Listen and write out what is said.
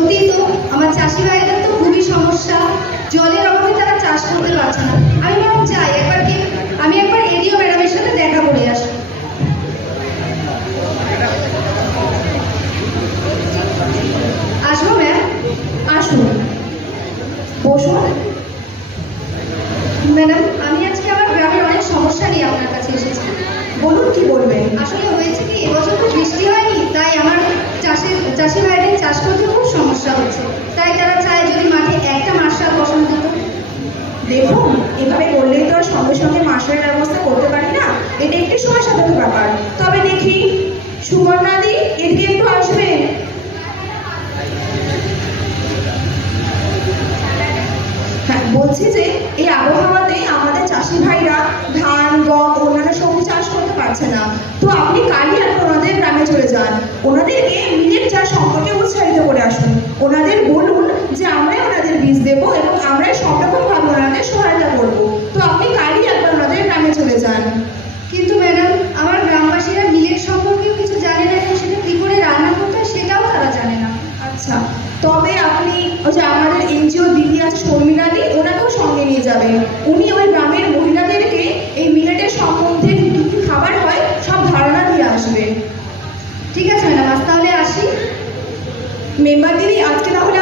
সত্যিই তো আমার চাষি ভাইদের তো খুবই সমস্যা, জলের অভাবে তারা চাষ করতে পারছে না। আমি বরং যাই আমি একবার এডিও ম্যাডামের সাথে দেখা করে আসি। আসবো ম্যাম? আসুন, বসুন। ম্যাডাম, আমি আজকে আমার গ্রামের অনেক সমস্যা নিয়ে আপনার কাছে এসেছি। বলুন, কি বলবেন? আসলে হয়েছে কি, এবছর তো বৃষ্টি হয়নি, তাই আমার চাষি ভাইদের চাষ করতে খুব সমস্যা হচ্ছে। তাই তারা চায় যদি মাঠে একটা মার্শাল বসানো যেত। দেখুন, এভাবে বললেই তো আর সঙ্গে সঙ্গে মাসের ব্যবস্থা করতে পারি না, এটা একটি সময় সাপেক্ষ ব্যাপার। তবে দেখি, সুবর্ণাদি এদিকে একটু আসবেন। হ্যাঁ, বলছি যে এই আবহাওয়াতে আমাদের চাষি ভাইরা ধান, গম, অন্যান্য সবজি চাষ করতে পারছে না। তো আপনি কালই আর ওনাদের গ্রামে চলে যান, ওনাদেরকে মিলেট চাষ সম্পর্কে উৎসাহিত করে আসুন। ওনাদের বলুন যে আমরাই ওনাদের বীজ দেবো এবং আমরাই সব রকম ভাবে ওনাদের সহায়তা করবো। তো আপনি কালই একবার ওনাদের গ্রামে চলে যান। কিন্তু ম্যাডাম, আমার গ্রামবাসীরা মিলেট সম্পর্কেও কিছু জানে না এবং সেটা কি করে রান্না করতে হয় সেটাও তারা জানে না। আচ্ছা, তবে আপনি ওই যে আমাদের এনজিও দিদি আছে শর্মিলাদি, ওনাকেও সঙ্গে নিয়ে যাবেন। উনি ওই গ্রামের মহিলাদেরকে এই মিলেটের সম্বন্ধে কি কি খাবার হয় সব ধারণা দিয়ে আসবেন। ঠিক আছে ম্যাডাম, আজ তাহলে আসি। মেম্বার দিদি, আজকে তাহলে